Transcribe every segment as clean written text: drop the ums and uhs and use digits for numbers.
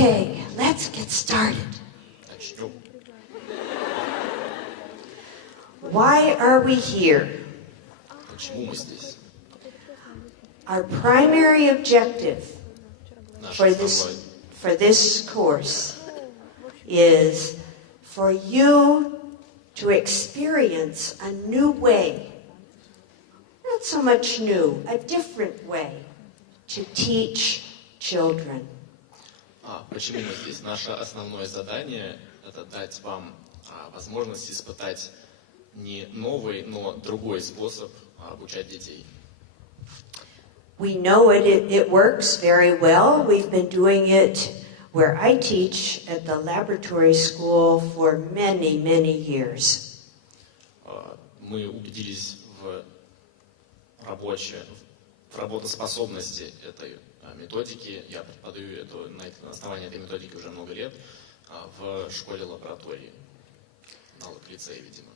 Okay, let's get started. Начнем. Why are we here? Почему мы здесь? Our primary objective Наш for this course is for you to experience a new way, not so much new, a different way to teach children. Почему мы здесь? Наше основное задание – это дать вам возможность испытать не новый, но другой способ обучать детей. We know it works very well. We've been doing it where I teach at the laboratory school for many, many years. Мы убедились в работоспособности этой методики. Я преподаю на основании этой методики уже много лет в школе-лаборатории, на лицее, видимо.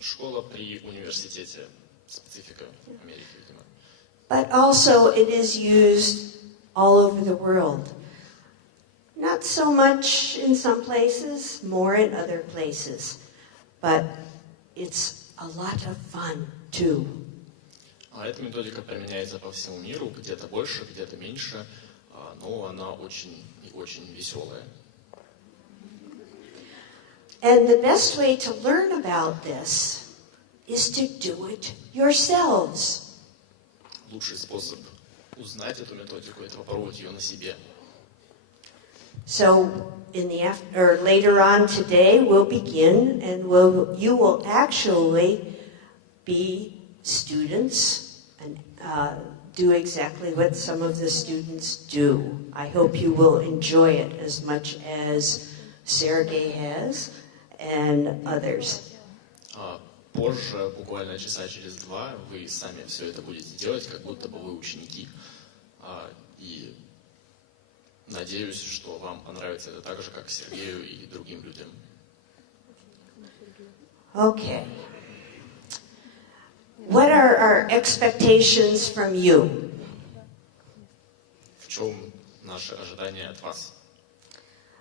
Школа при университете, специфика Америки, видимо. But also it is used all over the world. Not so much in some places, more in other places. But it's a lot of fun too. Эта методика применяется по всему миру, где-то больше, где-то меньше, но она очень и очень веселая. And the best way to learn about this is to do it yourselves. Лучший способ узнать эту методику – это попробовать ее на себе. So later on today we'll begin, and you will actually be students and do exactly what some of the students do. I hope you will enjoy it as much as Sergey has and others. Позже, буквально часа через два, вы сами все это будете делать, как будто бы вы ученики. И надеюсь, что вам понравится это так же, как Сергею и другим людям. Okay. What are our expectations from you? В чем наши ожидания от вас?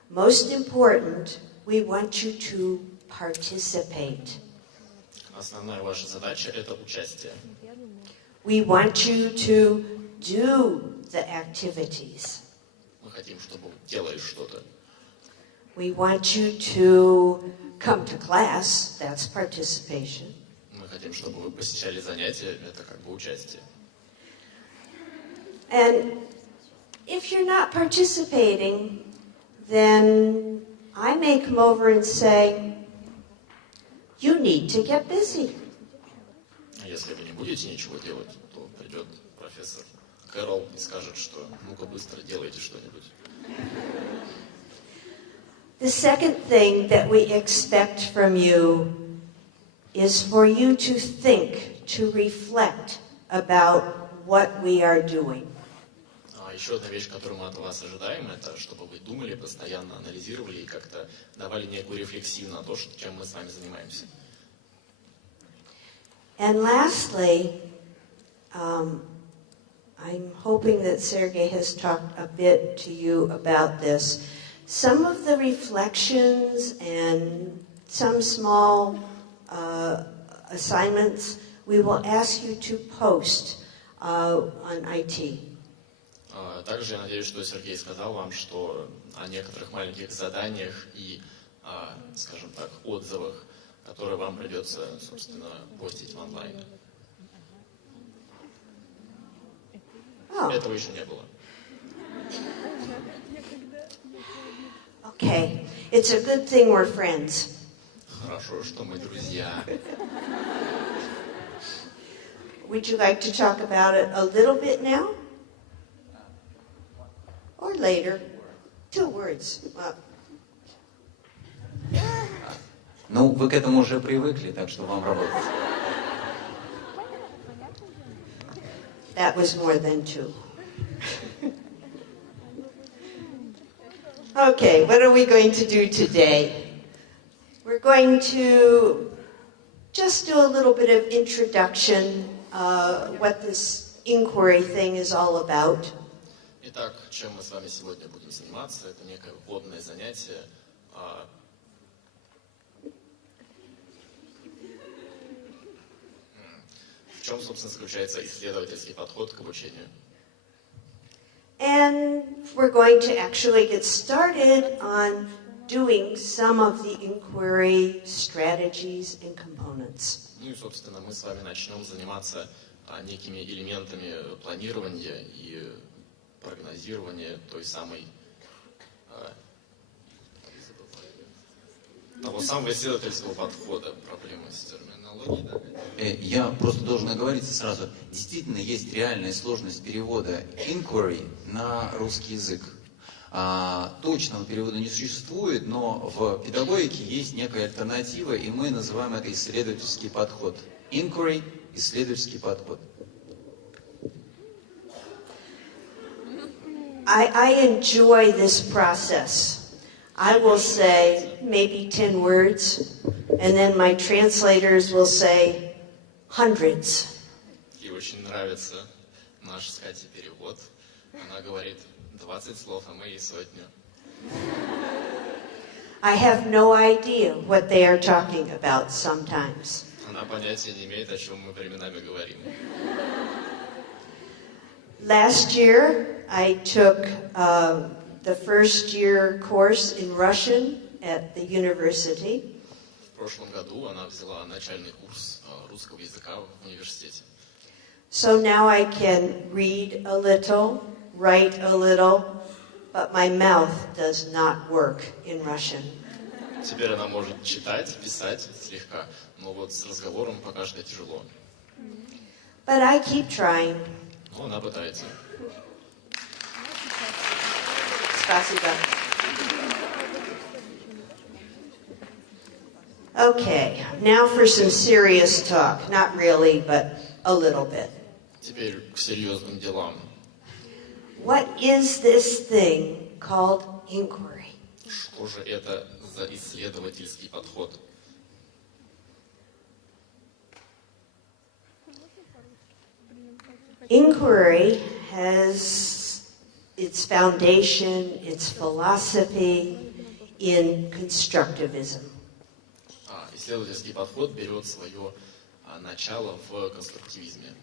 Most important, we want you to participate. Основная ваша задача – это участие. We want you to do the activities. Мы хотим, чтобы вы делали что-то. We want you to come to class. That's participation. Мы хотим, чтобы вы посещали занятия. Это как бы участие. And if you're not participating, then I may come over and say, you need to get busy. Если вы не будете ничего делать, то придет профессор Кэрол и скажет, что ну-ка быстро делайте что-нибудь. The second thing that we expect from you is for you to think, to reflect about what we are doing. Еще одна вещь, которую мы от вас ожидаем, это чтобы вы думали, постоянно анализировали и как-то давали некую рефлексию на то, чем мы с вами занимаемся. And lastly, I'm hoping that Sergey has talked a bit to you about this. Some of the reflections and some small assignments we will ask you to post on IT. Также я надеюсь, что Сергей сказал вам, что о некоторых маленьких заданиях и, скажем так, отзывах, которые вам придется, собственно, постить в онлайн. Этого еще не было. Okay, it's a good thing we're friends. Хорошо, что мы друзья. Would you like to talk about it a little bit now? Or later? 2 words. Ну, вы к этому уже привыкли, так что вам работать. That was more than 2. Okay, what are we going to do today? We're going to just do a little bit of introduction, what this inquiry thing is all about. Итак, чем мы с вами сегодня будем заниматься? Это некое вводное занятие. В чем, собственно, заключается исследовательский подход к обучению? And we're going to actually get started on doing some of the inquiry strategies and components. Ну и, собственно, мы с вами начнем заниматься некими элементами планирования и прогнозирования той самой того самого исследовательского подхода, проблемы с терминологией. Да? Я просто должен оговориться сразу. Действительно, есть реальная сложность перевода inquiry на русский язык. Точного перевода не существует, но в педагогике есть некая альтернатива, и мы называем это исследовательский подход. Inquiry – исследовательский подход. I enjoy this process. I will say maybe 10 words, and then my translators will say hundreds. Ей очень нравится наш с Катей перевод. Она говорит 20 слов, а мы ей сотню. I have no idea what they are talking about sometimes. Она понятия не имеет, о чем мы временами говорим. Last year, I took the first year course in Russian at the university. В прошлом году она взяла начальный курс русского языка в университете. So now I can read a little, write a little, but my mouth does not work in Russian. Теперь она может читать, писать слегка, но вот с разговором пока что тяжело. But I keep trying. Но она пытается. Спасибо. Okay, now for some serious talk. Not really, but a little bit. Теперь к серьезным делам. What is this thing called inquiry? Что же это за исследовательский подход? Inquiry has its foundation, its philosophy in constructivism. Исследовательский подход берет свое начало в конструктивизме.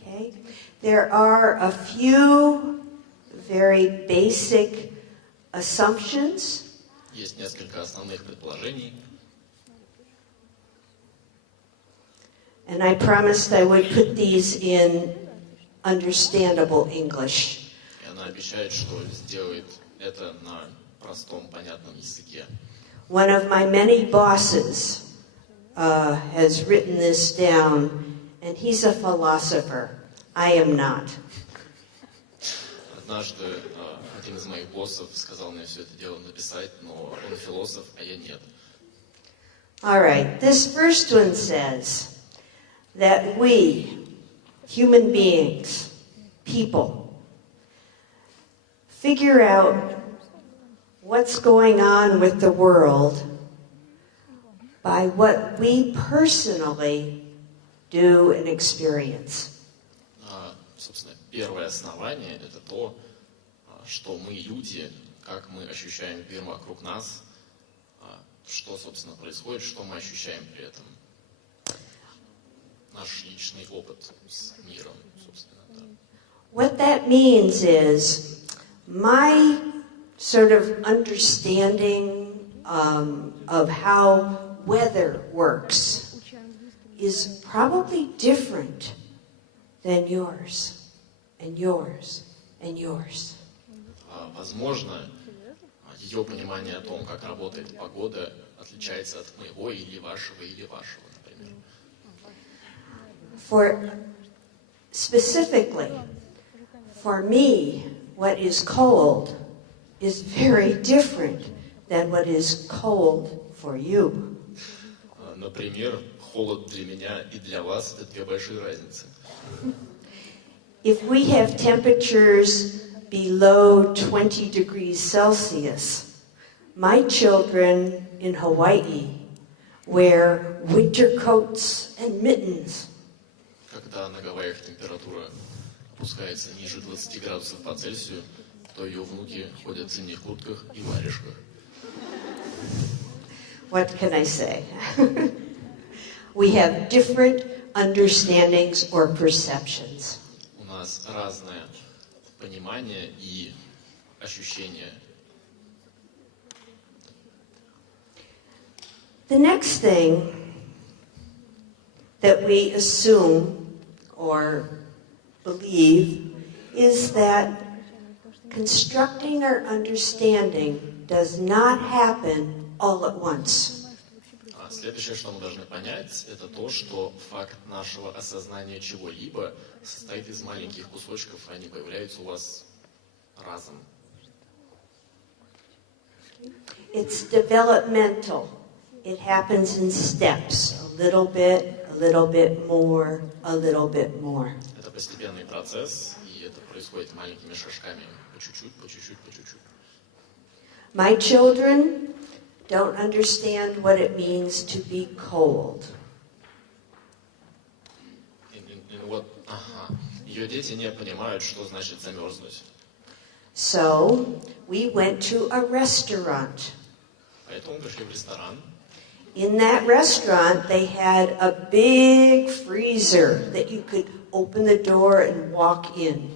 Okay? There are a few very basic assumptions. Есть несколько основных предположений. And I promised I would put these in understandable English. И она обещает, что сделает это на простом, понятном языке. One of my many bosses has written this down, and he's a philosopher. I am not. Однажды один из моих боссов сказал мне все это дело написать, но он философ, а я нет. All right, this first one says that we, human beings, people, figure out what's going on with the world by what we personally do and experience. Собственно, первое основание – это то, что мы люди, как мы ощущаем мир вокруг нас, что, собственно, происходит, что мы ощущаем при этом. Наш личный опыт с миром, собственно, да. What that means is my sort of understanding of how weather works is probably different than yours, and yours, and yours. Возможно, ее понимание о том, как работает погода, отличается от моего или вашего, например. Specifically, for me, what is cold is very different than what is cold for you. Например, холод для меня и для вас – это две большие разницы. If we have temperatures below 20 degrees Celsius, my children in Hawaii wear winter coats and mittens. Когда на Гавайях температура опускается ниже 20 градусов по Цельсию, то ее внуки ходят в зимних куртках и варежках. What can I say? We have different understandings or perceptions. У нас разное понимание и ощущение. The next thing that we assume or believe is that constructing our understanding does not happen all at once. Следующее, что мы должны понять, это то, что факт нашего осознания чего-либо состоит из маленьких кусочков, и они появляются у вас разом. It's developmental. It happens in steps, a little bit more, a little bit more. Это постепенный процесс, и это происходит маленькими шажками, по чуть-чуть, по чуть-чуть, по чуть-чуть. My children don't understand what it means to be cold. Ее дети не понимают, что значит замерзнуть. So we went to a restaurant. Поэтому мы пришли в ресторан. In that restaurant, they had a big freezer that you could open the door and walk in.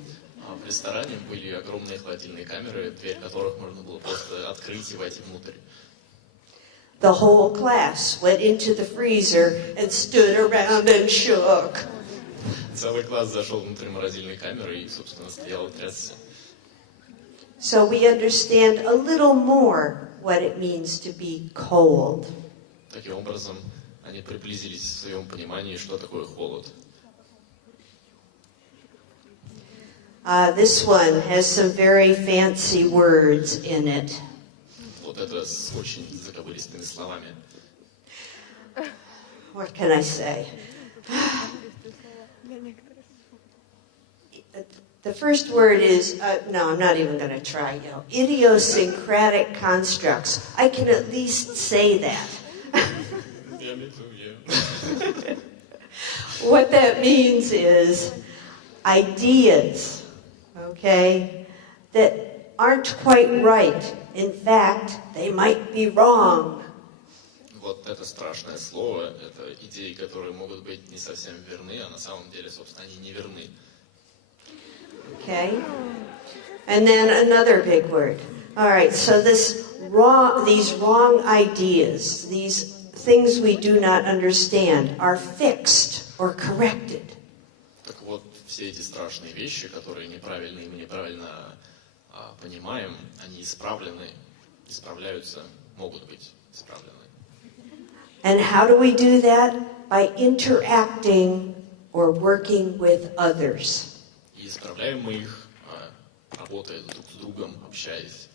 В ресторане были огромные холодильные камеры, дверь которых можно было просто открыть и войти внутрь. The whole class went into the freezer and stood around and shook. Целый класс зашел внутрь морозильной камеры и, собственно, стоял и трясся. So we understand a little more what it means to be cold. Таким образом, они приблизились в своем понимании, что такое холод. This one has some very fancy words in it. Вот это с очень заковыристыми словами. What can I say? The first word is, no, I'm not even going to try. Idiosyncratic constructs. I can at least say that. What that means is ideas, okay, that aren't quite right. In fact, they might be wrong. Вот это страшное слово, это идеи, которые могут быть не совсем верны, а на самом деле, собственно, они не верны. Okay? And then another big word. All right, so these wrong ideas, these things we do not understand, are fixed or corrected. Так вот, все эти страшные вещи, которые неправильные, мы неправильно понимаем, они исправляются, могут быть исправлены. And how do we do that? By interacting or working with others. И исправляем мы их, работая друг с другом, общаясь.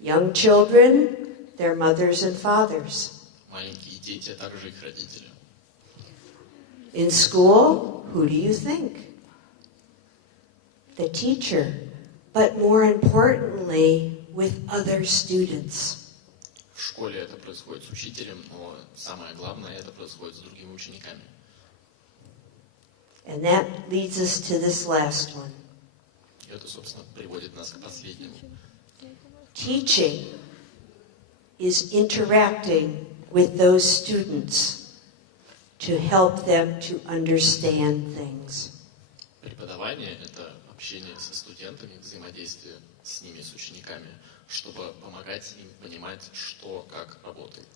Young children, their mothers and fathers. Маленькие дети, а также их родители. In school, who do you think? The teacher, but more importantly, with other students. В школе это происходит с учителем, но самое главное, это происходит с другими учениками. And that leads us to this last one. И это, собственно, приводит нас к последнему. Teaching is interacting with those students to help them to understand things. Преподавание – это общение со студентами, взаимодействие с ними, с учениками, чтобы помогать им понимать, что, как работает.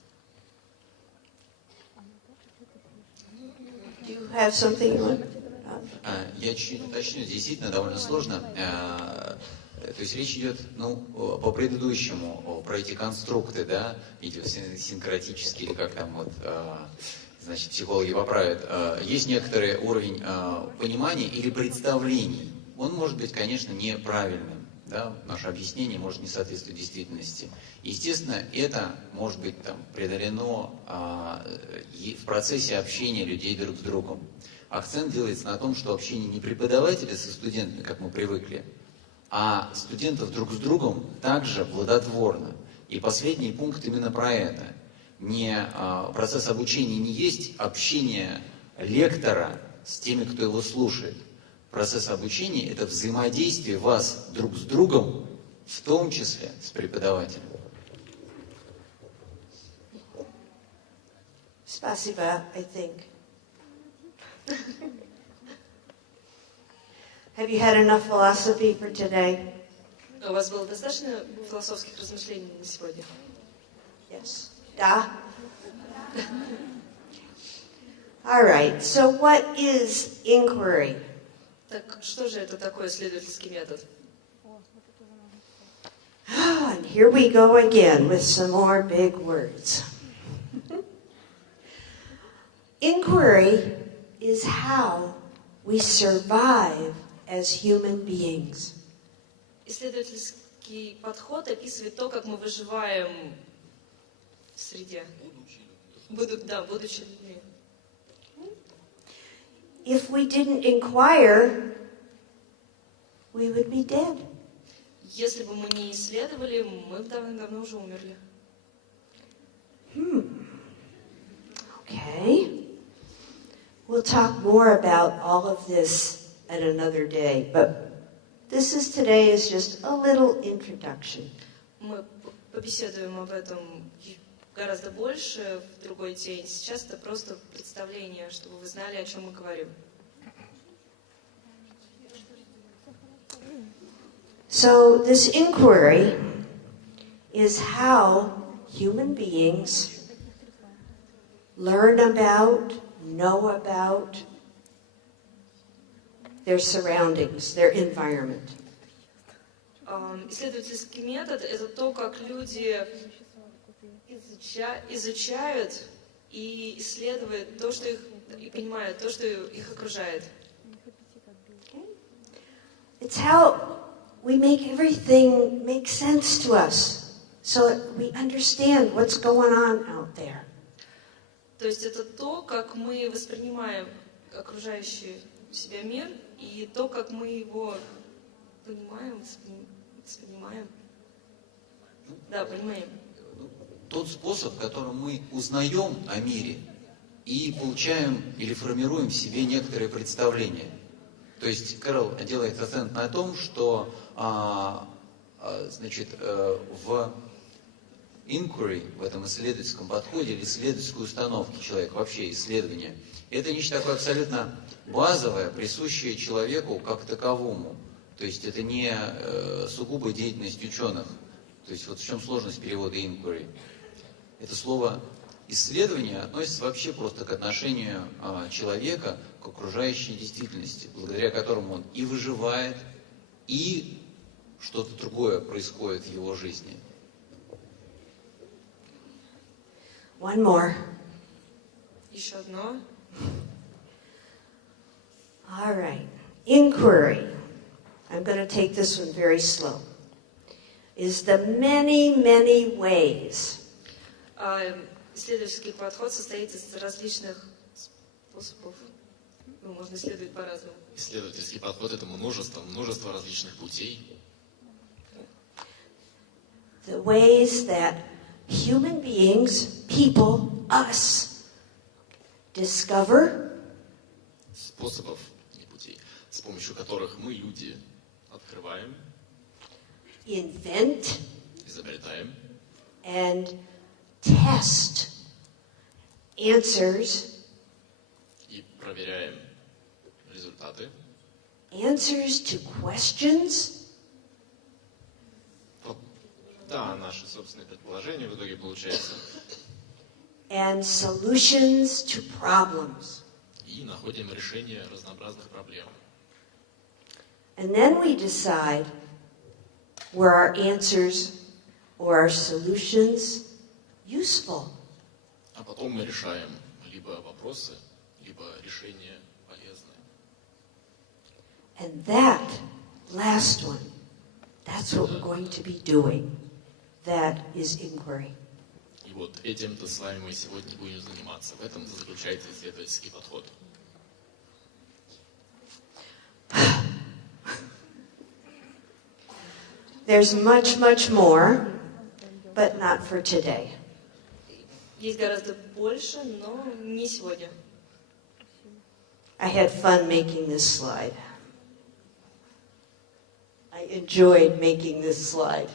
Do you have something you want? Я чуть-чуть уточню, действительно довольно сложно. То есть речь идет, по предыдущему, про эти конструкты, да, идиосинкратические, или как там вот, значит, психологи поправят. Есть некоторый уровень понимания или представлений. Он может быть, конечно, неправильным, да, наше объяснение может не соответствовать действительности. Естественно, это может быть там преодолено в процессе общения людей друг с другом. Акцент делается на том, что общение не преподавателя со студентами, как мы привыкли, а студентов друг с другом также плодотворно. И последний пункт именно про это. Процесс обучения не есть общение лектора с теми, кто его слушает. процесс обучения – это взаимодействие вас друг с другом, в том числе с преподавателем. Spasiba, I think. Have you had enough philosophy for today? У вас было достаточно философских размышлений на сегодня? Yes. Da? All right, so what is inquiry? Так что же это такое исследовательский метод? And here we go again with some more big words. Inquiry is how we survive as human beings. Исследовательский подход описывает то, как мы выживаем в среде. Будучи людьми. If we didn't inquire, we would be dead. Если бы мы не исследовали, мы бы давно уже умерли. Okay. We'll talk more about all of this at another day, but today is just a little introduction. Мы побеседуем об этом гораздо больше в другой день. Сейчас это просто представление, чтобы вы знали, о чем мы говорим. So this inquiry is how human beings learn about, know about their surroundings, their environment. Исследовательский метод – это то, как люди изучают и исследуют то, что их, и понимают то, что их окружает. It's how we make everything make sense to us, so that we understand what's going on out there. То есть это то, как мы воспринимаем окружающий себя мир, и то, как мы его понимаем, воспринимаем. Да, понимаем. Тот способ, которым мы узнаем о мире и получаем или формируем в себе некоторые представления. То есть Кэрол делает акцент на том, что в inquiry, в этом исследовательском подходе или исследовательской установке человека, вообще исследование, это нечто такое абсолютно базовое, присущее человеку как таковому. То есть это не сугубо деятельность ученых. То есть вот в чем сложность перевода inquiry. Это слово исследование относится вообще просто к отношению человека к окружающей действительности, благодаря которому он и выживает, и что-то другое происходит в его жизни. One more. Еще одно. All right. Inquiry, I'm going to take this one very slow, is the many, many ways. Исследовательский подход состоит из различных способов. Можно исследовать по-разному. Исследовательский подход – это множество различных путей. The ways that human beings, people, us, discover, Способов, не путей, с помощью которых мы, люди, открываем, invent, изобретаем and test answers, и проверяем результаты. answers to questions, Да, наши собственные предположения в итоге получаются. and solutions to problems. И находим решение разнообразных проблем. And then we decide were our answers or our solutions useful. А потом мы решаем либо вопросы, либо решения полезные. And that last one, that's what we're going to be doing. That is inquiry. И вот этим-то с вами мы сегодня будем заниматься. В этом заключается исследовательский подход. There's much, much more, but not for today. Есть гораздо больше, но не сегодня. I had fun making this slide. I enjoyed making this slide.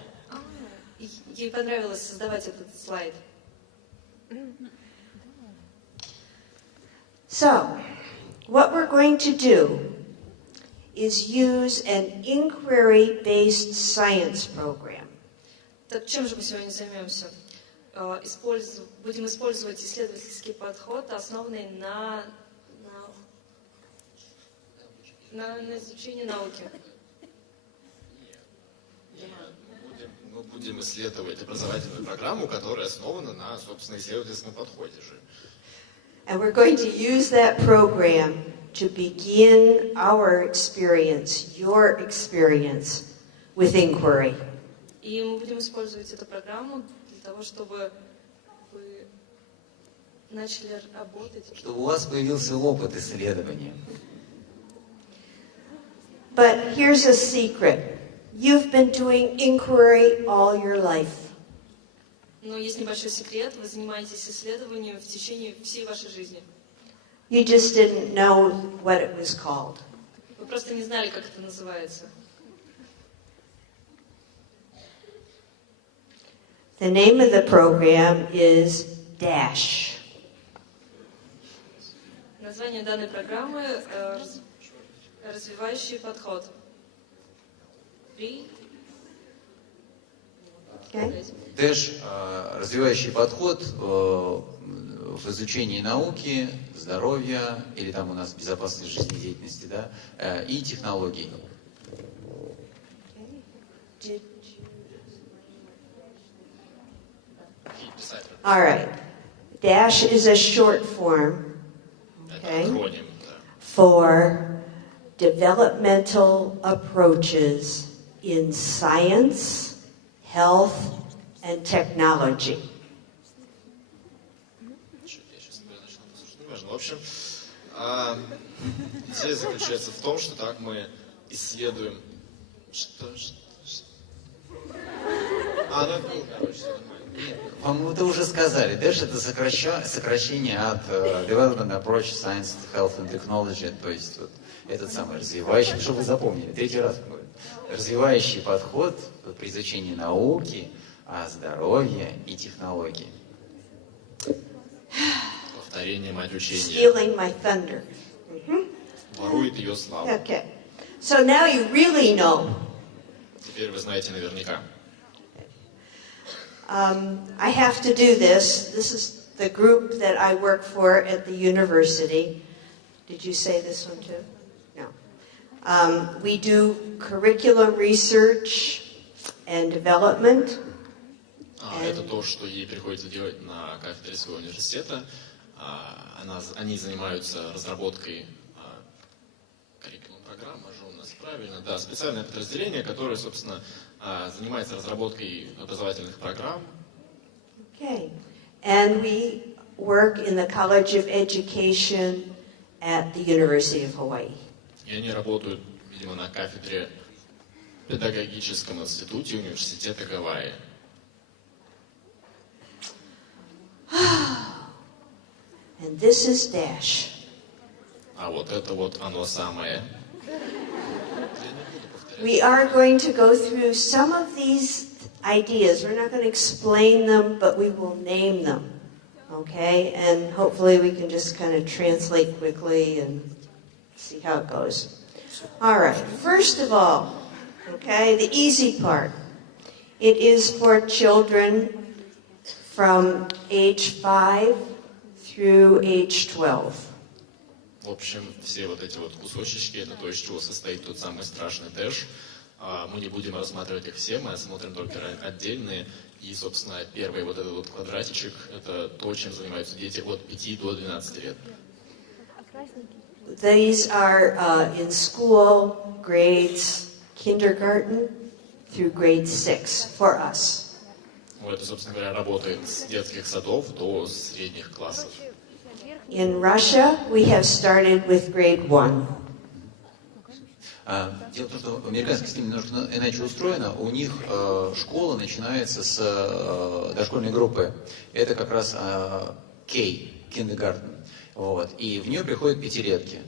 Ей понравилось создавать этот слайд. So, what we're going to do is use an inquiry-based science program. Так чем же мы сегодня займемся? Будем использовать исследовательский подход, основанный на изучении науки. Мы будем исследовать образовательную программу, которая основана на, собственно, исследовательском подходе же. And we're going to use that program to begin our experience, your experience with inquiry. И мы будем использовать эту программу для того, чтобы вы начали работать. Чтобы у вас появился опыт исследования. But here's a secret. You've been doing inquiry all your life. Но есть небольшой секрет. Вы занимаетесь исследованием в течение всей вашей жизни. You just didn't know what it was called. Вы просто не знали, как это называется. The name of the program is DASH. Название данной программы «Развивающий подход». Okay? Дэш – развивающий подход в изучении науки, здоровья, или там у нас безопасность жизнедеятельности, да, и технологий. All right. DASH is a short form, Это okay, акроним, да. for developmental approaches in science, health, and technology. В общем, идея заключается в том, что так мы исследуем... По-моему, вы уже сказали. Дэш – это сокращение от Development Approach Science, Health and Technology, то есть вот этот самый развивающий, чтобы вы запомнили, третий раз говорю, развивающий подход при изучении науки, здоровья и технологий. Повторение мать учения. Stealing my thunder. Ворует ее славу. Okay. So now you really know. Теперь вы знаете наверняка. I have to do this. This is the group that I work for at the university. Did you say this one too? No. We do curriculum research and development. Это то, что ей приходится делать на кафедре своего университета. Они занимаются разработкой программа же у нас правильно, да, специальное подразделение, которое, собственно, занимается разработкой образовательных программ. Okay. And we work in the College of Education at the University of Hawaii. И они работают, видимо, на кафедре педагогическом институте университета Гавайи. And this is DASH. А вот это вот оно самое. We are going to go through some of these ideas. We're not going to explain them, but we will name them. Okay? And hopefully we can just kind of translate quickly and see how it goes. All right. First of all, okay, the easy part. It is for children from age 5 through age 12. В общем, все вот эти вот кусочки, это то, из чего состоит тот самый страшный дэш. Мы не будем рассматривать их все, мы рассмотрим только отдельные. И, собственно, первый вот этот вот квадратичек, это то, чем занимаются дети от 5 до 12 лет. These are in school grades kindergarten through grade 6 for us. Это, собственно говоря, работает с детских садов до средних классов. In Russia, we have started with grade 1. Дело в том, что в американской системе немножко иначе устроено. У них школа начинается с дошкольной группы. Это как раз K, kindergarten. Вот. И в нее приходят пятилетки.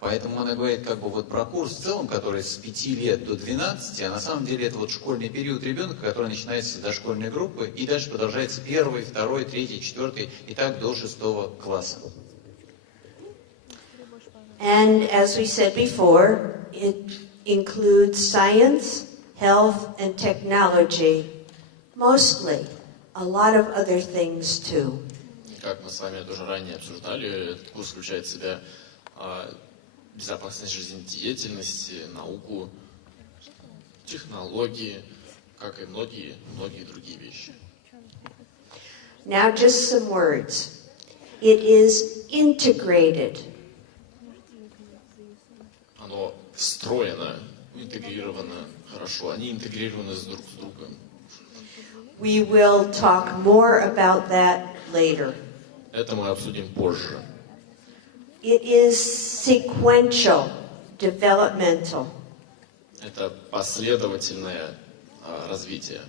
Поэтому она говорит как бы вот про курс в целом, который с 5 лет до 12, а на самом деле это вот школьный период ребенка, который начинается с дошкольной группы и дальше продолжается 1, 2, 3, 4 и так до 6 класса. And as we said before, it includes science, health, and technology, mostly. A lot of other things too. Как мы с вами тоже ранее обсуждали, этот курс включает в себя безопасность жизнедеятельности, науку, технологии, как и многие другие вещи. Now just some words. It is integrated. Оно встроено, интегрировано хорошо. Они интегрированы друг с другом. We will talk more about that later. Это мы обсудим позже. It is sequential, developmental. Это последовательное развитие.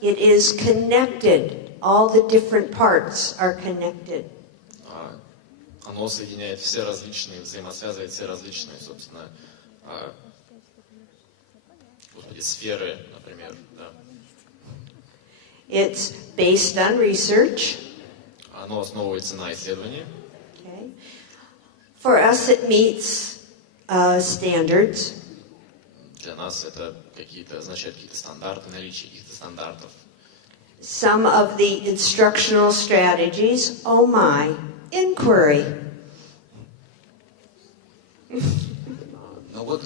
It is connected. All the different parts are connected. Оно соединяет все различные, взаимосвязывает все различные, собственно, сферы, например. Да. It's based on research. Оно основывается на исследовании. Okay. For us, it meets standards. Для нас это означает какие-то стандарты, наличие каких-то стандартов. Some of the instructional strategies, oh my, inquiry. Ну вот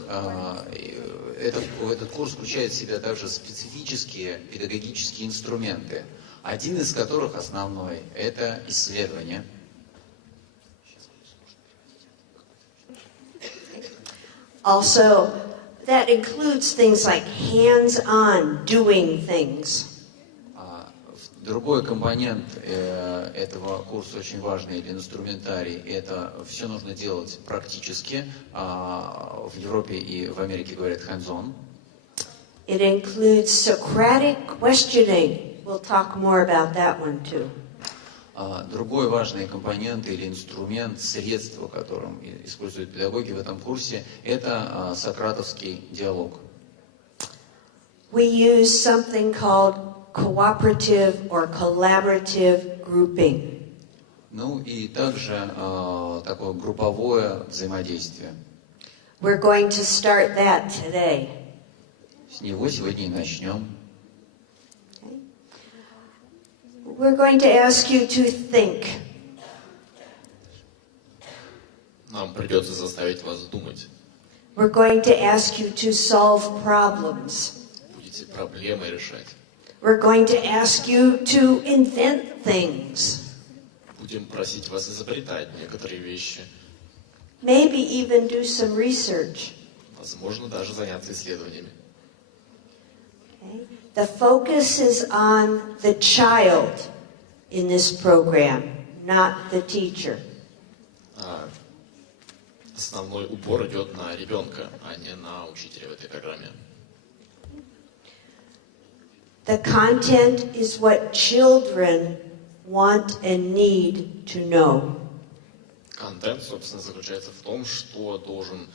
этот курс включает в себя также специфические педагогические инструменты, один из которых основной – это исследование. Also, that includes things like hands-on doing things. Другой компонент этого курса очень важный или инструментарий – это все нужно делать практически. В Европе и в Америке говорят hands-on. It includes Socratic questioning. We'll talk more about that one too. Другой важный компонент или инструмент, средство, которым используют педагоги в этом курсе, это сократовский диалог. We use something called cooperative or collaborative grouping. Ну и также такое групповое взаимодействие. We're going to start that today. С него сегодня и начнем. Okay. We're going to ask you to think. Нам придется заставить вас думать. We're going to ask you to solve problems. Будете проблемы решать. We're going to ask you to invent things. Будем просить вас изобретать некоторые вещи. Maybe even do some research. Возможно, даже заняться исследованиями. Okay. The focus is on the child in this program, not the teacher. Основной упор идет на ребенка, а не на учителя в этой программе. The content is what children want and need to know. Контент, собственно, заключается в том, что должен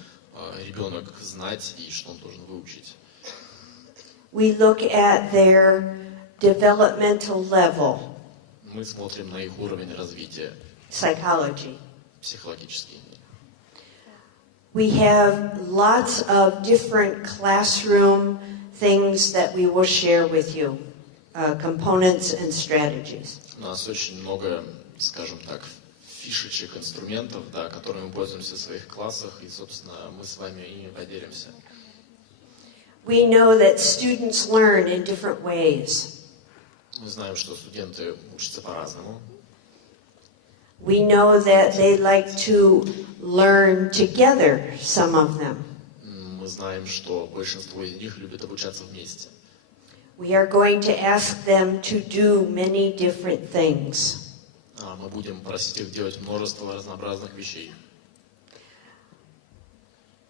ребенок знать и что он должен выучить. We look at their developmental level, Мы смотрим на их уровень развития psychology. психологический. We have lots of different classroom things that we will share with you, components and strategies. У нас очень много, скажем так, фишечек, инструментов, да, которыми мы пользуемся в своих классах, и, собственно, мы с вами ими поделимся. We know that students learn in different ways. Мы знаем, что студенты учатся по-разному. We know that they like to learn together, some of them. Мы знаем, что большинство из них любят обучаться вместе. We are going to ask them to do many different things. Мы будем просить их делать множество разнообразных вещей.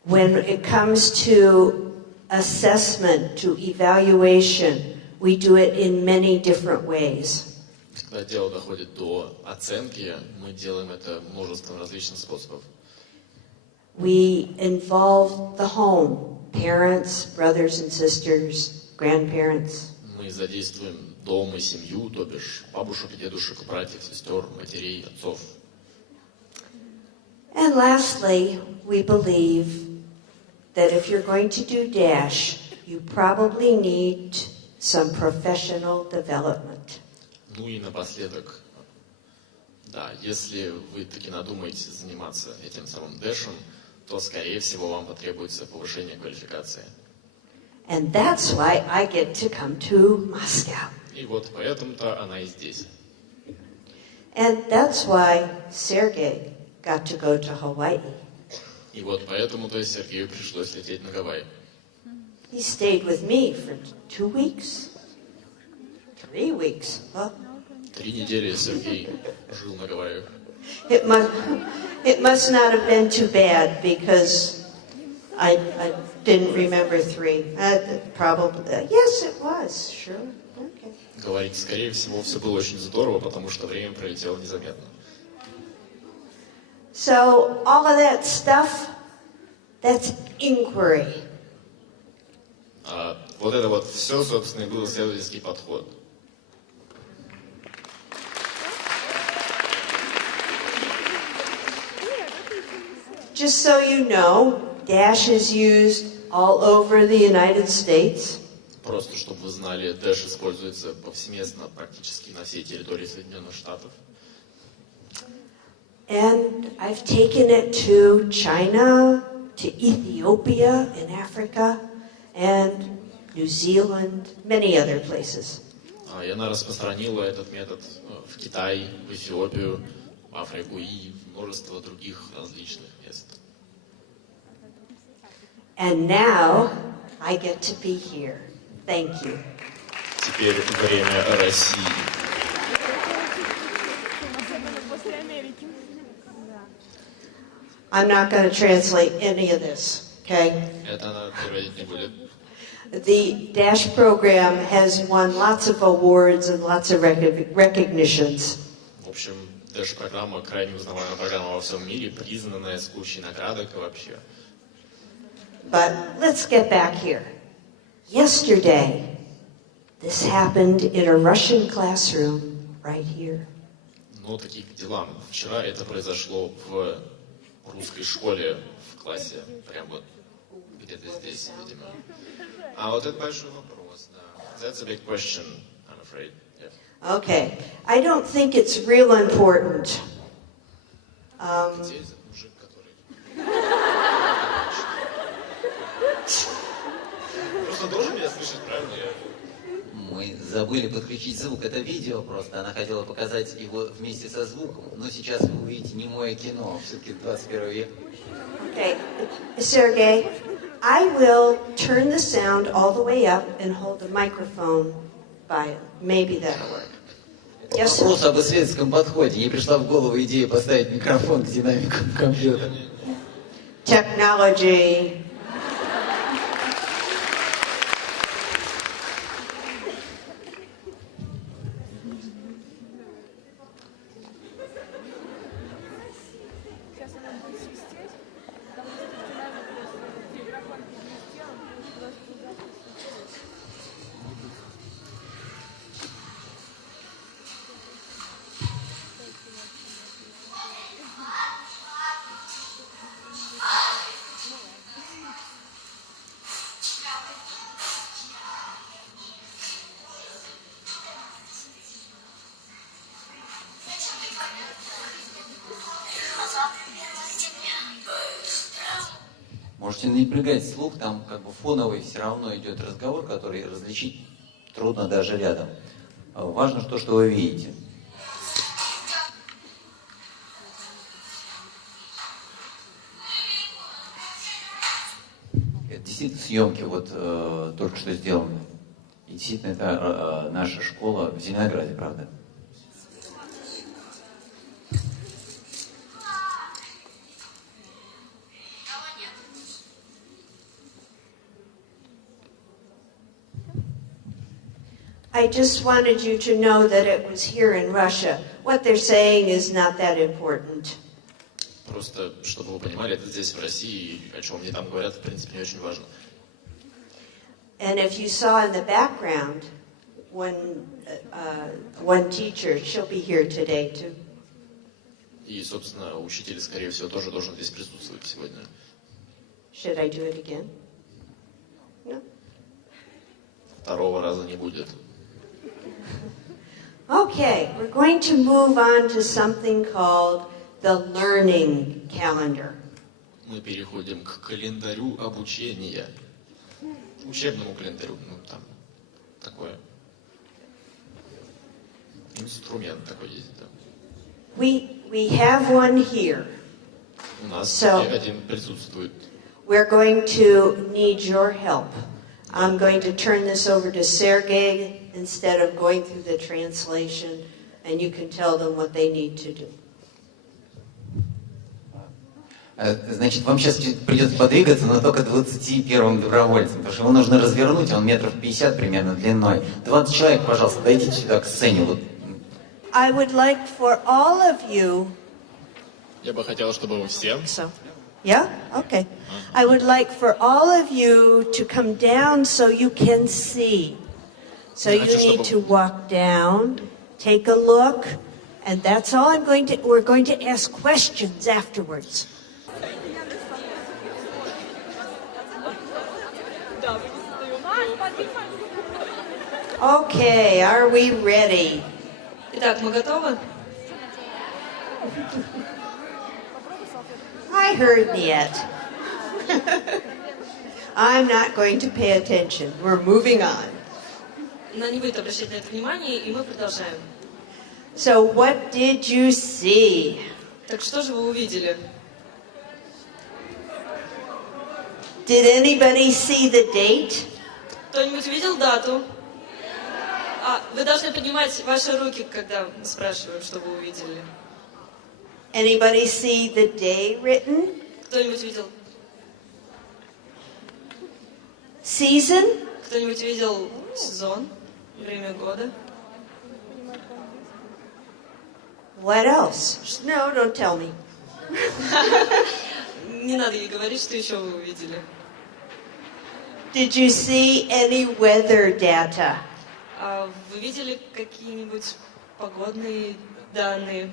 When it comes to assessment, to evaluation, we do it in many different ways. Когда дело доходит до оценки, мы делаем это множеством различных способов. we involve the home, parents, brothers and sisters, grandparents. Мы задействуем дом и семью, то бишь бабушек, дедушек, братьев, сестер, матерей, отцов. And lastly, we believe that if you're going to do DASH, you probably need some professional development. Ну и напоследок, да, если вы таки надумаете заниматься этим самым дэшем, то, скорее всего, вам потребуется повышение квалификации. And that's why I get to come to Moscow. И вот поэтому-то она и здесь. And that's why Sergey got to go to Hawaii. И вот поэтому-то Сергею пришлось лететь на Гавайи. He stayed with me for 2 weeks. 3 weeks. Huh? 3 недели Сергей жил на Гавайях. It must not have been too bad because I didn't remember 3. Probably. Yes, it was. Sure. Okay. Говорить, скорее всего, все было очень здорово, потому что время пролетело незаметно. So all of that stuff, that's inquiry. Вот это вот все, собственно, и был исследовательский подход. Just so you know, DASH is used all over the United States. Просто, чтобы вы знали, дэш используется повсеместно практически на всей территории Соединенных Штатов. And I've taken it to China, to Ethiopia in Africa, and New Zealand, many other places. И она распространила этот метод в Китай, в Эфиопию, в Африку и в множество других различных мест. And now I get to be here. Thank you. Теперь время России. I'm not going to translate any of this, okay? Это она переводить не будет. The DASH program has won lots of awards and lots of recognitions. В общем, дэш-программа крайне узнаваемая программа во всем мире, признанная с кучей наградок и вообще. But let's get back here. Yesterday, this happened in a Russian classroom right here. Но такие к делам. Вчера это произошло в русской школе в классе, прям вот где-то здесь, видимо. А вот это большой вопрос, да. That's a big question, I'm afraid. Yeah. Okay, I don't think it's real important. Где этот мужик, который... Просто должен меня слышать, правильно? Мы забыли подключить звук. Это видео просто. Она хотела показать его вместе со звуком. Но сейчас вы увидите немое кино. Все-таки 21 век. Okay, Sergey, I will turn the sound all the way up and hold the microphone by it. Maybe that'll work. Yes, sir. Вопрос об исследовательском подходе. Ей пришла в голову идея поставить микрофон к динамикам компьютера. Technology. Можете не напрягать слух, там как бы фоновый все равно идет разговор, который различить трудно даже рядом. Важно то, что вы видите. Это действительно съемки вот только что сделаны. И действительно это наша школа в Зеленограде, правда? I just wanted you to know that it was here in Russia. What they're saying is not that important. просто, чтобы вы понимали, это здесь, в России, о чем мне там говорят, в принципе, не очень важно. And if you saw in the background, one teacher, she'll be here today too. И, собственно, учитель, скорее всего, тоже должен здесь присутствовать сегодня. Should I do it again? No? Второго раза не будет. Okay, we're going to move on to something called the learning calendar. Мы переходим к календарю обучения. Учебному календарю. Ну, там, такое. Инструмент такой есть, да. We have one here. У нас So- один присутствует. We're going to need your help. I'm going to turn this over to Sergey instead of going through the translation, and you can tell them what they need to do. Значит, вам сейчас придется подвигаться, но только 21 добровольцем, потому что его нужно развернуть, он метров 50 примерно длиной. 20 человек, пожалуйста, дойдите сюда к сцене. Вот. I would like for all of you. Я бы хотел, чтобы вы все... Yeah? Okay. I would like for all of you to come down so you can see. So you need to walk down, take a look, and that's all we're going to ask questions afterwards. Okay, are we ready? Итак, мы готовы? I heard yet. I'm not going to pay attention. We're moving on. Она не будет обращать на это внимание, и мы продолжаем. So what did you see? Так что же вы увидели? Did anybody see the date? Кто-нибудь увидел дату? Вы должны поднимать ваши руки, когда мы спрашиваем, что вы увидели. Anybody see the day written? Кто-нибудь видел? Season? Кто-нибудь видел сезон, время года? What else? No, don't tell me. Не надо ей говорить, что еще вы увидели. Did you see any weather data? Вы видели какие-нибудь погодные данные?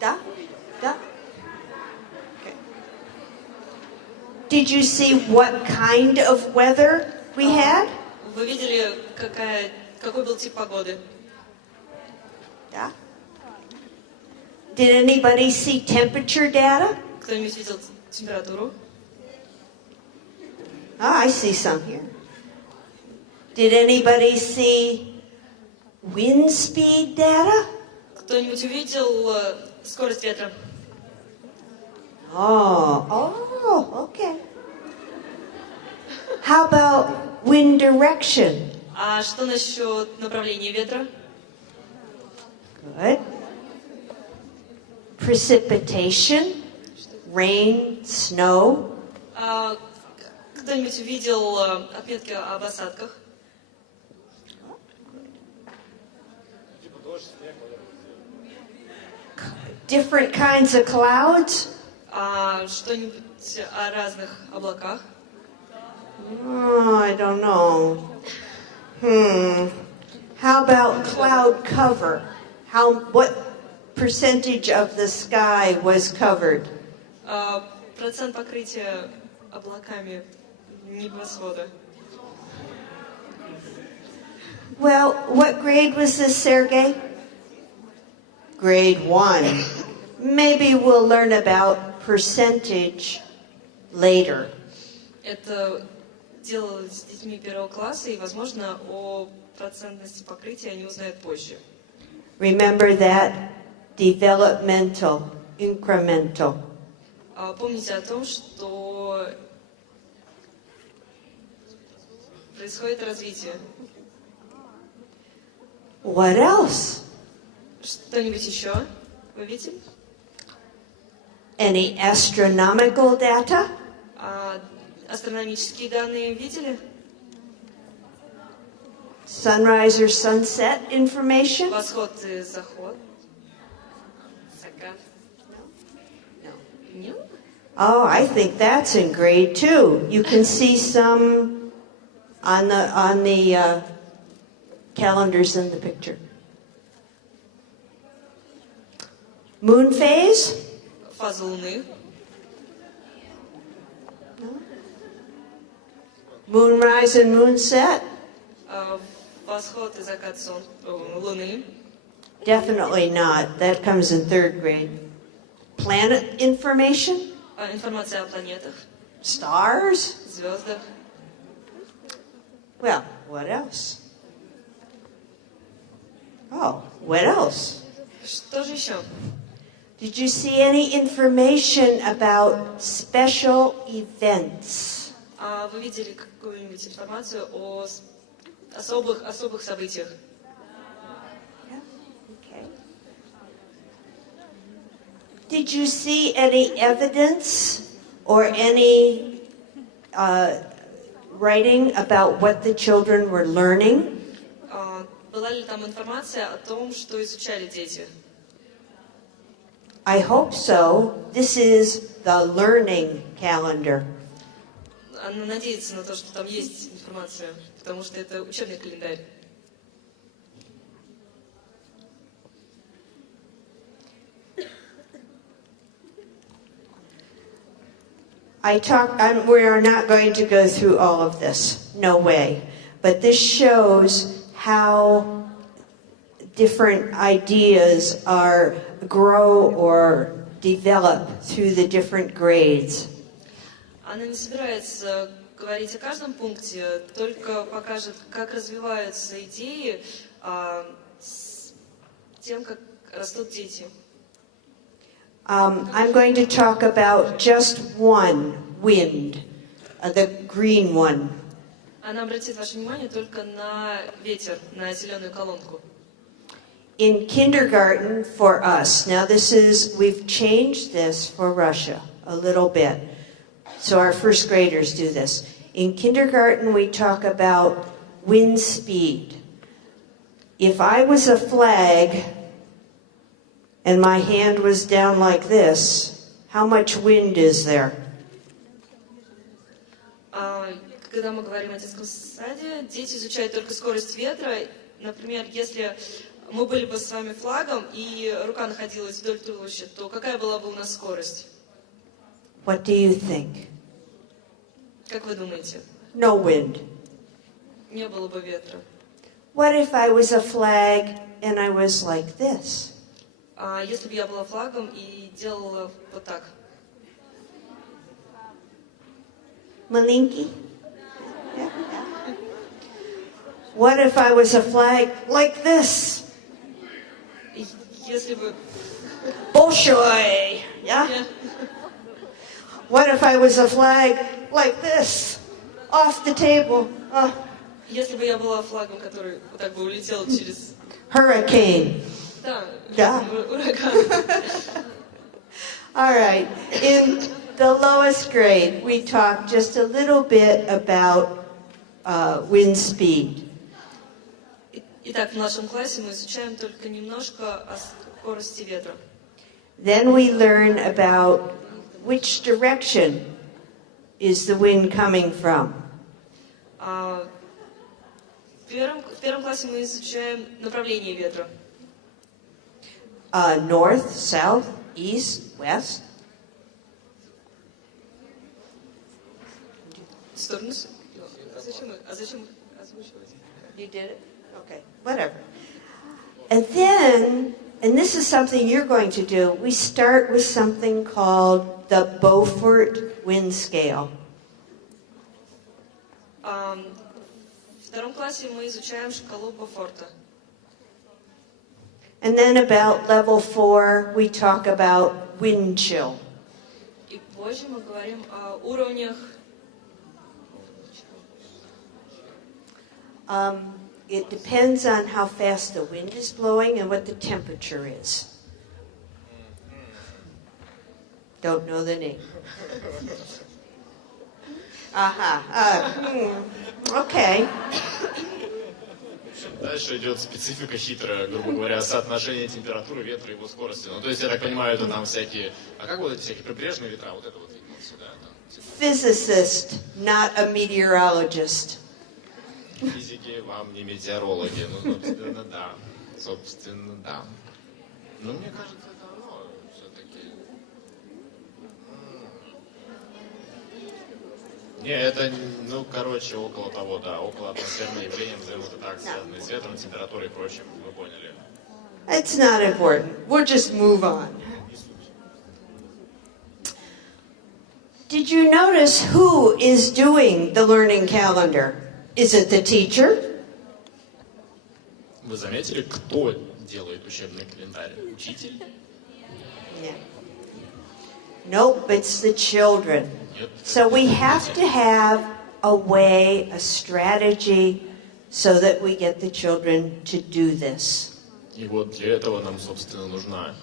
Да? Да? Okay. Did you see what kind of weather we had? Вы видели, какой был тип погоды? Да? Did anybody see temperature data? Кто-нибудь видел температуру? Oh, I see some here. Did anybody see wind speed data? Кто-нибудь увидел скорость ветра? Oh, okay. How about wind direction? А что насчет направления ветра? Good. Precipitation, rain, snow. Кто-нибудь увидел отметки об осадках? Different kinds of clouds. Что-нибудь о разных облаках? Oh, I don't know. How about cloud cover? What percentage of the sky was covered? Процент покрытия облаками небосвода. Well, what grade was this, Sergey? Grade 1. Maybe we'll learn about percentage later. Это делалось с детьми первого класса, и, возможно, о процентности покрытия они узнают позже. Remember that developmental, incremental. Помните о том, что происходит развитие. What else? Что-нибудь еще вы видели? Any astronomical data? Астрономические данные видели? Sunrise or sunset information? Восход и заход. Закат. Нет? Oh, I think that's in grade 2. You can see some on the calendars in the picture. Moon phase? Фаза Луны. Moonrise and moonset? Восход и закат Луны. Definitely not. That comes in 3rd grade. Planet information? Информация о планетах, Stars? звездах. Well, what else? Oh, what else? Что же еще? Did you see any information about special events? Вы видели какую-нибудь информацию о особых событиях? Okay. Did you see any evidence or any writing about what the children were learning? Была ли там информация о том, что изучали дети? I hope so. This is the learning calendar. Она надеется на то, что там есть информация, потому что это учебный календарь. We are not going to go through all of this, no way. But this shows how different ideas grow or develop through the different grades. Она не собирается говорить о каждом пункте, только покажет, как развиваются идеи с тем, как растут дети. I'm going to talk about just one wind, the green one. Она обратит ваше внимание только на ветер, на зеленую колонку. In kindergarten for us, now we've changed this for Russia a little bit. So our 1st graders do this. In kindergarten, we talk about wind speed. If I was a flag and my hand was down like this, how much wind is there? Когда мы говорим о детском саде, дети изучают только скорость ветра. Например, если мы были бы с вами флагом, и рука находилась вдоль туловища, то какая была бы у нас скорость? What do you think? Как вы думаете? No wind. Не было бы ветра. What if I was a flag and I was like this? А если бы я была флагом и делала вот так? Malinki? Yeah. What if I was a flag like this? Если бы... Bolshoi! Yeah? What if I was a flag like this? Off the table. Если бы я была флагом, который вот так бы улетел через... Hurricane. Да, ураган. All right. In the lowest grade, we talked just a little bit about wind speed. Итак, в нашем классе мы изучаем только немножко о скорости ветра. Then we learn about which direction is the wind coming from. В первом классе мы изучаем направление ветра. North, south, east, west. Сторону. А зачем озвучивать? You did it? Okay, whatever. And then, and this is something you're going to do, we start with something called the Beaufort wind scale. В втором классе мы изучаем шкалу Бофорта. And then about level 4, we talk about wind chill. И позже мы говорим о уровнях. It depends on how fast the wind is blowing and what the temperature is. Don't know the name. Okay. Дальше идет специфика хитрая, грубо говоря, соотношение температуры, ветра и его скорости. Ну, то есть, я так понимаю, это там всякие... А как вот эти всякие прибрежные ветра? Вот это вот видно сюда. Там, типа. Physicist, not a meteorologist. Физики вам не метеорологи. Ну, собственно, да. Собственно, да. Ну, мне кажется, это оно все-таки... Не, это, ну, короче, около того, да, около атмосферного явления, назовем это так, связанные с ветром, температурой и прочим, вы поняли. It's not important. We'll just move on. Did you notice who is doing the learning calendar? Is it the teacher? Вы заметили, кто делает учебный календарь? Учитель? Yeah. Nope, it's the children. Нет. So we have to have a way, a strategy, so that we get the children to do this. И вот для этого нам, собственно, нужна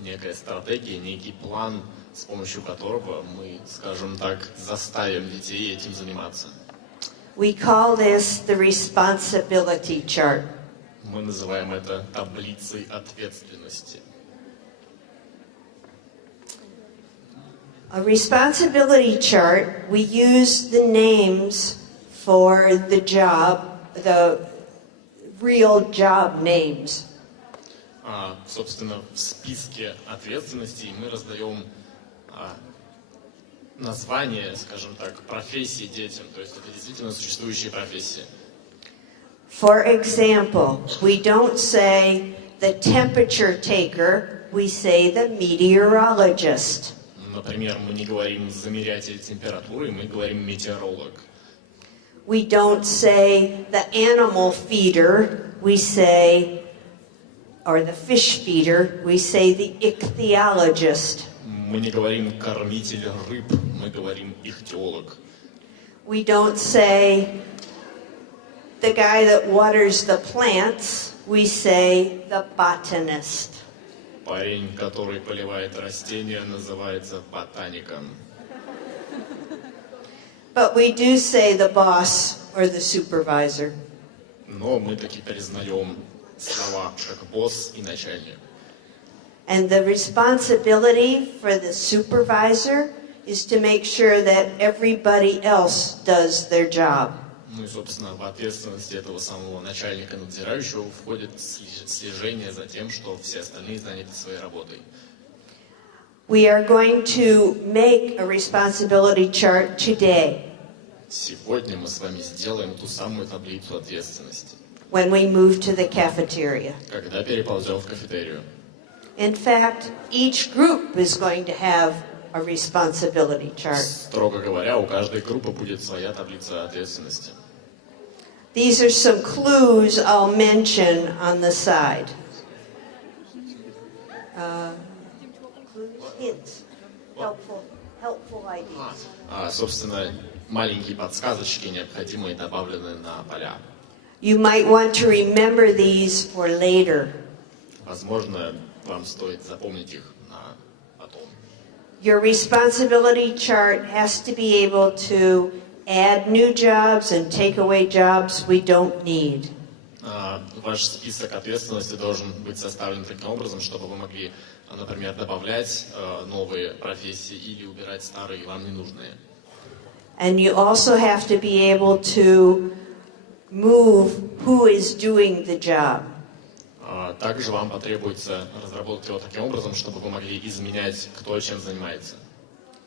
некая стратегия, некий план, с помощью которого мы, скажем так, заставим детей этим заниматься. We call this the responsibility chart. Мы называем это таблицей ответственности. A responsibility chart, we use the names for the job, the real job names. Собственно, в списке ответственностей мы раздаем названия, скажем так, профессий детям. То есть это действительно существующие профессии. For example, we don't say the temperature taker, we say the meteorologist. Например, мы не говорим замерятель температуры, мы говорим метеоролог. We don't say the animal feeder, we say, or the fish feeder, we say the ichthyologist. Мы не говорим кормитель рыб, мы говорим ихтиолог. We don't say the guy that waters the plants, we say the botanist. Парень, который поливает растения, называется ботаником. But we do say the boss or the supervisor. Но мы таки признаем слова как босс и начальник. And the responsibility for the supervisor is to make sure that everybody else does their job. Ну и, собственно, в ответственности этого самого начальника надзирающего входит слежение за тем, что все остальные заняты своей работой. We are going to make a responsibility chart today Сегодня мы с вами сделаем ту самую таблицу ответственности, when we move to the cafeteria. когда переползем в кафетерию. In fact, each group is going to have a responsibility chart. Строго говоря, у каждой группы будет своя таблица ответственности. These are some clues I'll mention on the side. Clues, hints, helpful ideas. Собственно, маленькие подсказочки необходимые добавлены на поля. You might want to remember these for later. Возможно, вам стоит запомнить их на потом. Your responsibility chart has to be able to add new jobs and take away jobs we don't need. Ваш список ответственности должен быть составлен таким образом, чтобы вы могли, например, добавлять новые профессии или убирать старые, вам ненужные. And you also have to be able to move who is doing the job. Также вам потребуется разработать его таким образом, чтобы вы могли изменять, кто чем занимается.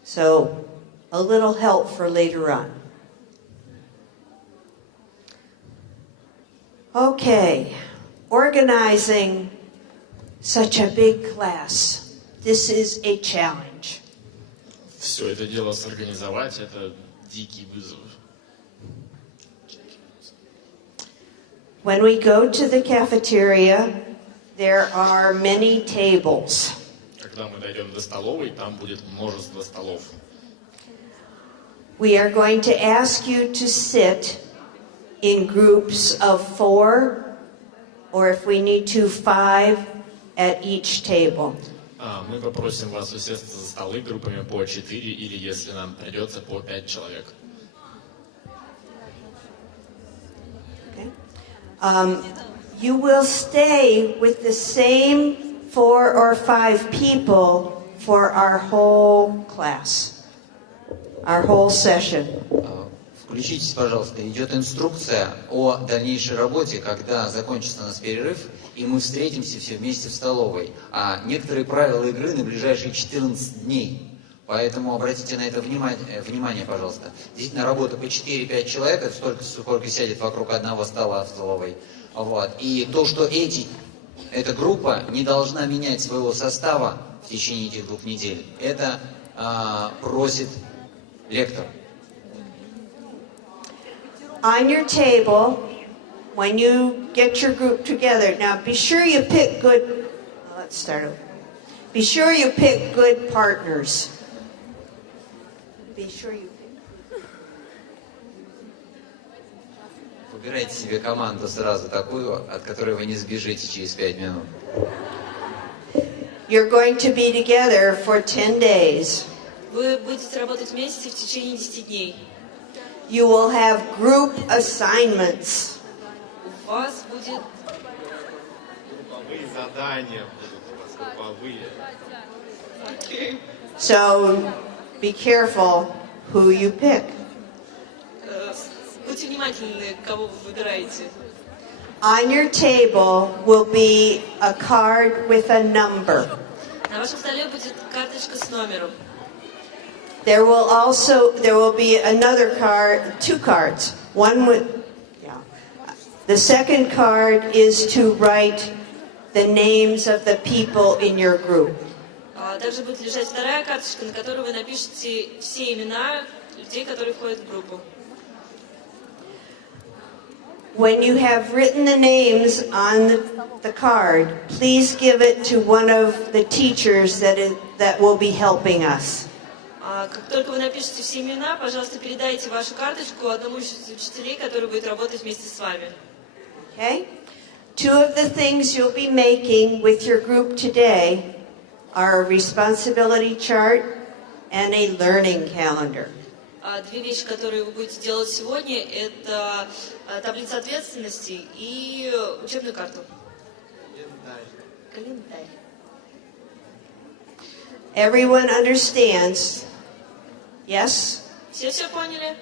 So, a little help for later on. Okay, organizing such a big class. This is a challenge. Все это дело сорганизовать – это дикий вызов. When we go to the cafeteria, there are many tables. Когда мы дойдем до столовой, там будет множество столов. We are going to ask you to sit in groups of 4, or if we need to, 5 at each table. Мы попросим вас усесться за столы группами по 4 или, если нам придется, по 5 человек. Okay. You will stay with the same 4 or 5 people for our whole class, our whole session. Включитесь, пожалуйста. Идет инструкция о дальнейшей работе, когда закончится у нас перерыв, и мы встретимся все вместе в столовой. А некоторые правила игры на ближайшие 14 дней. Поэтому обратите на это внимание, пожалуйста. Действительно, работа по 4-5 человек, это столько, сколько сядет вокруг одного стола в столовой. Вот. И то, что эта группа не должна менять своего состава в течение этих 2 недель, это просит лектор. On your table, when you get your group together, now be sure you pick good, let's start over. Be sure you pick good partners. Be sure you pick. Выбирайте себе команду сразу такую, от которой вы не сбежите через 5 минут. You're going to be together for 10 days. Вы будете работать вместе в течение 10 дней. You will have group assignments. У вас будет... Групповые задания будут у вас, групповые. Okay. So be careful who you pick. Будьте внимательны, кого вы выбираете. On your table will be a card with a number. На вашем столе будет карточка с номером. There will be another card, 2 cards. One with, the second card is to write the names of the people in your group. Также будет лежать вторая карточка, на которой вы напишете все имена людей, которые входят в группу. When you have written the names on the card, please give it to one of the teachers that will be helping us. Как только вы напишете все имена, пожалуйста, передайте вашу карточку одному из учителей, который будет работать вместе с вами. Okay? 2 of the things you'll be making with your group today are a responsibility chart and a learning calendar. 2 вещи, которые вы будете делать сегодня, это таблица ответственности и учебную карту. Календарь. Everyone understands? Yes? Все поняли?